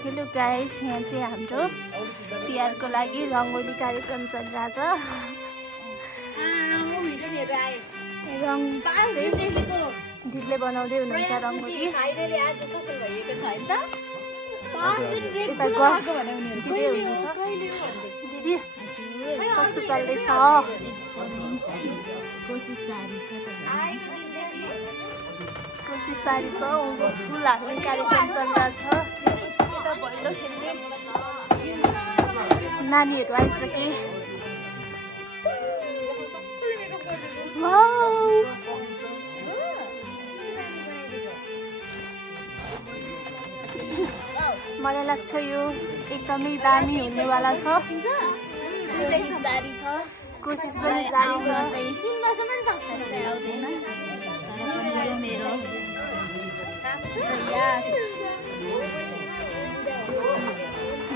Hello guys, यहाँ चाहिँ हाम्रो तिहारको लागि रङ्गोली कार्यक्रम चलिरहेछ। रङ चाहिँ दिदीले बनाउँदै हुनुहुन्छ रङ्गोली। यता गफ दिदी हुनुहुन्छ। दिदी कस्तो चल्दैछ? कोसिस जारी छ। फुल हाल्ने कार्यक्रम चलिरहेछ। यता भैलो खेल्ने नानीहरू आइसके। मलाई लाग्छ यो एकदमै दामी हुनेवाला छ। कोसिस पनि जारी छ।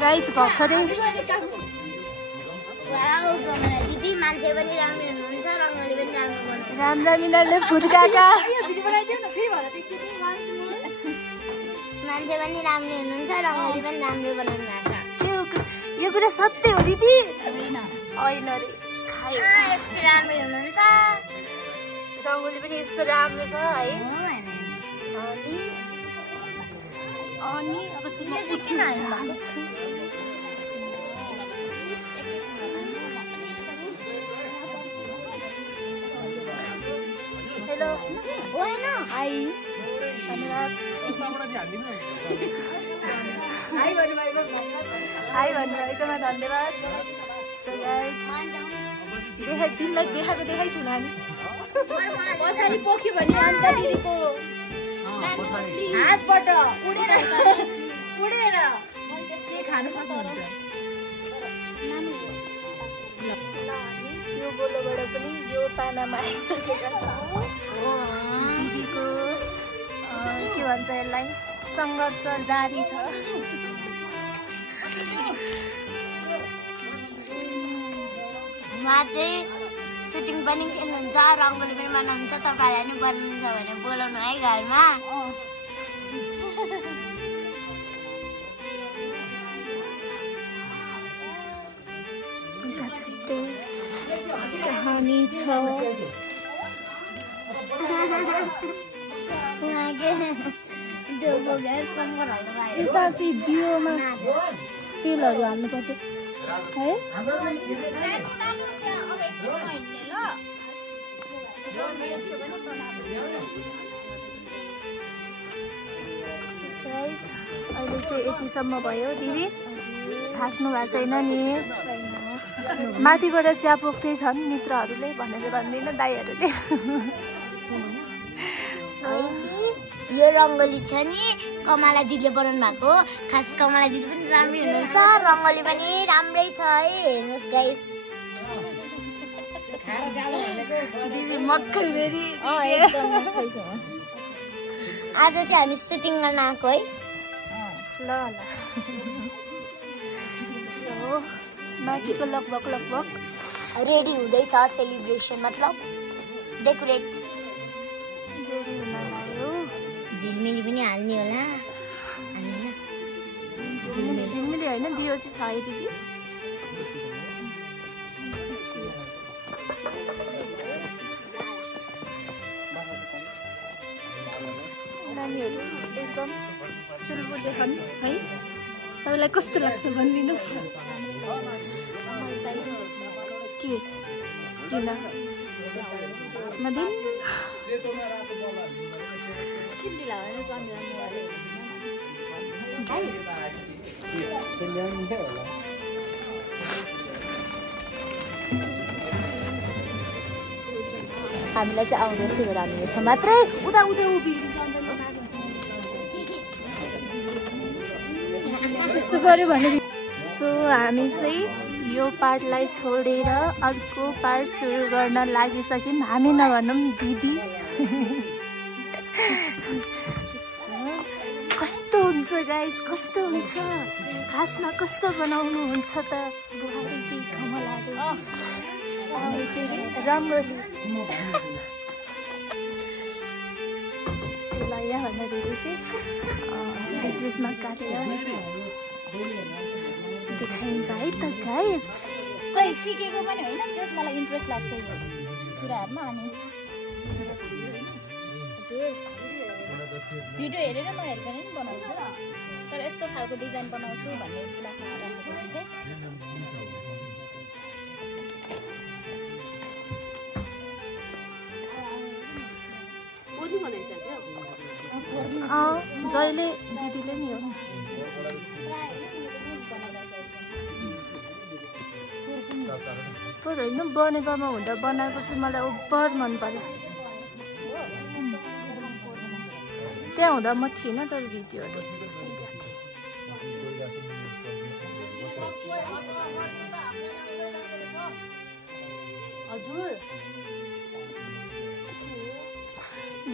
गाइस भर्खरै राम्रा मिनाले फुर्काका मान्छे पनि राम्रो हुनुहुन्छ, रङ्गोली पनि राम्रो बनाउनु भएको छ। यो कुरा सत्य हो दिदी? होइन रे, यस्तो राम्रो हुनुहुन्छ, रङ्गोली पनि यस्तो राम्रो छ है। अनि अब चाहिँ म उठ्न चाहन्छु। हेलो, हाई, धन्यवाद। हाई भन्नुभएकोमा धन्यवाद। तिमीलाई देखाएको देखाइछु नानी। पछाडि पोख्यो भने अन्त दिदीको हातबाट उडेर त्यसले खान सक्नुहुन्छ। यो बोलोबाट पनि यो पानामा आइसकेका छ। दिदीको के भन्छ यसलाई, सङ्घर्ष जारी छ। उहाँ चाहिँ सुटिङ पनि खेल्नुहुन्छ, रङ्गोली पनि बनाउनुहुन्छ। तपाईँहरूलाई नि बनाउनुहुन्छ भने बोलाउनु है घरमा। कहानी छ साँच्ची दियोमा तेलहरू हाल्नु पर्थ्यो है। अहिले चाहिँ यतिसम्म भयो। दिदी थाक्नु भएको छैन नि? माथिबाट चिया पोख्दैछन् मित्रहरूले भनेर भन्दैन दाइहरूले। यो रङ्गोली छ नि कमला दिदीले बनाउनु भएको। खास कमला दिदी पनि राम्रै हुनुहुन्छ, रङ्गोली पनि राम्रै छ है। हेर्नुहोस् गाइस, दिदी मक्खै फेरि आज चाहिँ हामी सुटिङ गर्न आएको है। ल माथिको लगभग रेडी हुँदैछ। सेलिब्रेसन मतलब डेकोरेट रेडी हुन लाग्यो। झिलमिली पनि हाल्ने होला। झिलमिली होइन, दियो चाहिँ छ है दिदी। नानीहरू एकदम चुलबुले छन् है। तपाईँलाई कस्तो लाग्छ भनिदिनुहोस्। के किन मदिन हामीलाई चाहिँ आउँदैन, त्यही भएर हामी यसो मात्रै उता उभिन्छ। त्यस्तो गऱ्यो भने सो हामी चाहिँ यो पार्टलाई छोडेर अर्को पार्ट सुरु गर्न लागिसक्यौँ। हामी नभनौँ दिदी। कस्तो हुन्छ गाइस, कस्तो हुन्छ खासमा? कस्तो बनाउनुहुन्छ त बुहारी कि कमलाले? रङ्गोली ल यहाँ भन्दाखेरि चाहिँ बिचबिचमा काटेर देखाइन्छ है त गाइस। खै सिकेको पनि होइन, जस मलाई इन्ट्रेस्ट लाग्छ यो कुराहरुमा। अनि हजुर भिडियो हेरेर नहेरिकन पनि बनाउँछु, तर यस्तो खालको डिजाइन बनाउँछु भन्ने दिमागमा राखेपछि चाहिँ जहिले दिदीले नि हो पर होइन, बनेपामा हुँदा बनाएको चाहिँ मलाई ओभर मन पर्यो। त्यहाँ हुँदा म थिइनँ, तर भिडियोहरू हजुर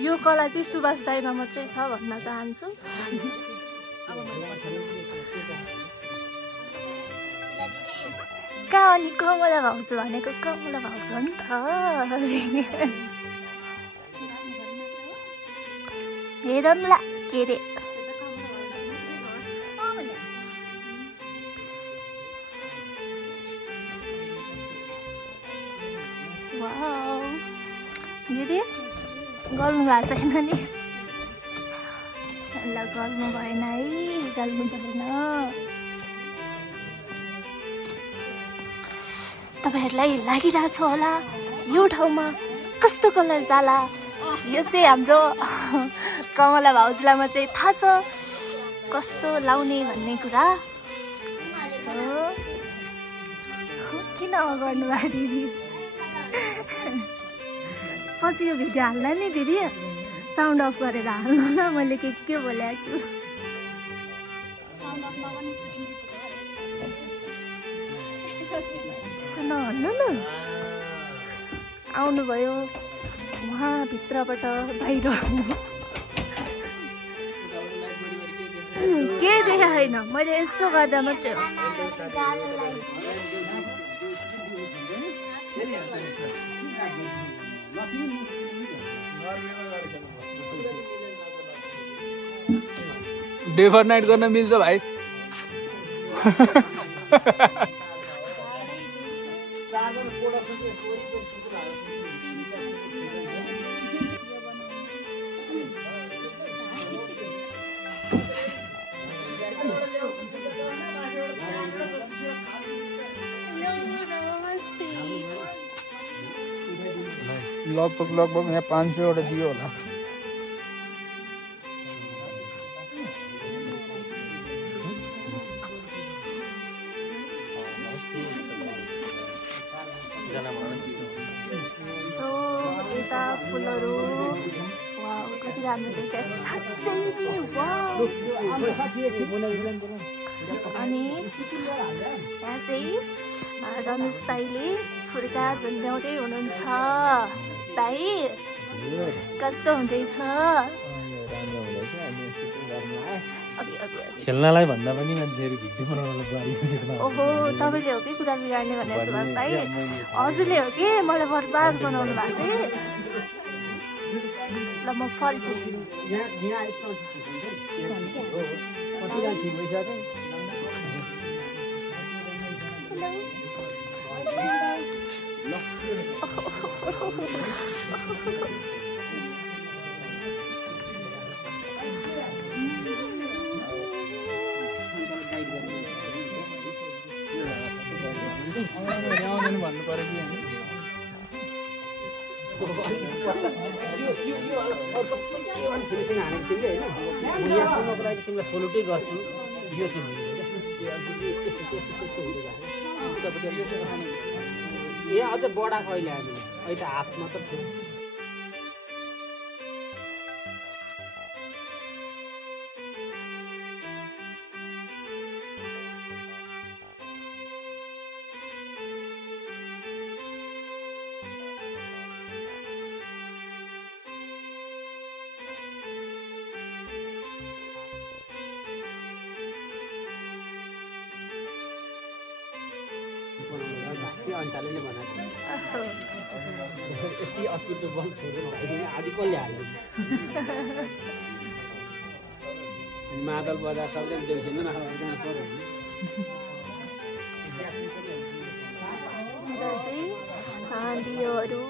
यो कला चाहिँ सुभाष दाइमा मात्रै छ भन्न चाहन्छु। कहाँ अनि कमला भाउजू भनेको कमला भाउजू हो नि त। हेरौँला के अरे दिदी गर्नु भएको छैन नि। ल गर्नु भएन है, गर्नु भएन। तपाईहरूलाई लागिरहेछ होला यो ठाउँमा कस्तो कलर जाला। यो चाहिँ हाम्रो कमला भाउजूलाई मात्रै थाहा छ कस्तो लाउने भन्ने कुरा। किन गर्नुभयो दिदी? पछि यो भिडियो हाल्न नि दिदी, साउन्ड अफ गरेर हाल्नु न। मैले के बोलेको छु सुन भन्नु न। आउनुभयो उहाँ भित्रबाट बाहिर के देखा होइन, मैले यसो गर्दा मात्रै हो। डे फर नाइट गर्न मिल्छ भाइ। लगभग यहाँ 500 वटा दियो होला। सो यता फुलहरू कति राम्रो देखिया साँच्चै नि। अनि यहाँ चाहिँ रमेश दाइले फुर्का झुन्ड्याउँदै हुनुहुन्छ। दाइ कस्तो हुँदैछ? खेल्नलाई भन्दा पनि मान्छेहरू भिडियो बनाउनलाई बारी। ओहो तपाईँले हो कि कुरा बिगार्ने भनेर सुभाष दाइ? हजुरले हो कि मलाई बर्बाद बनाउनु भएको चाहिँ। ल म फर्केँ। भन्नु पर्यो कि यहाँसम्मको लागि तिमीलाई सोलुटै गर्छु। यो चाहिँ ए अझ बढाएको अहिले हामीले, अहिले त हाफ मात्र थियो। अन्ताले नै बनाएको यति अस्पताल बल छोडेर आज कसले हाल्यो? मादल बजार सबैजना देउसिन्छ नखाने पर्यो दसैँ दियोहरू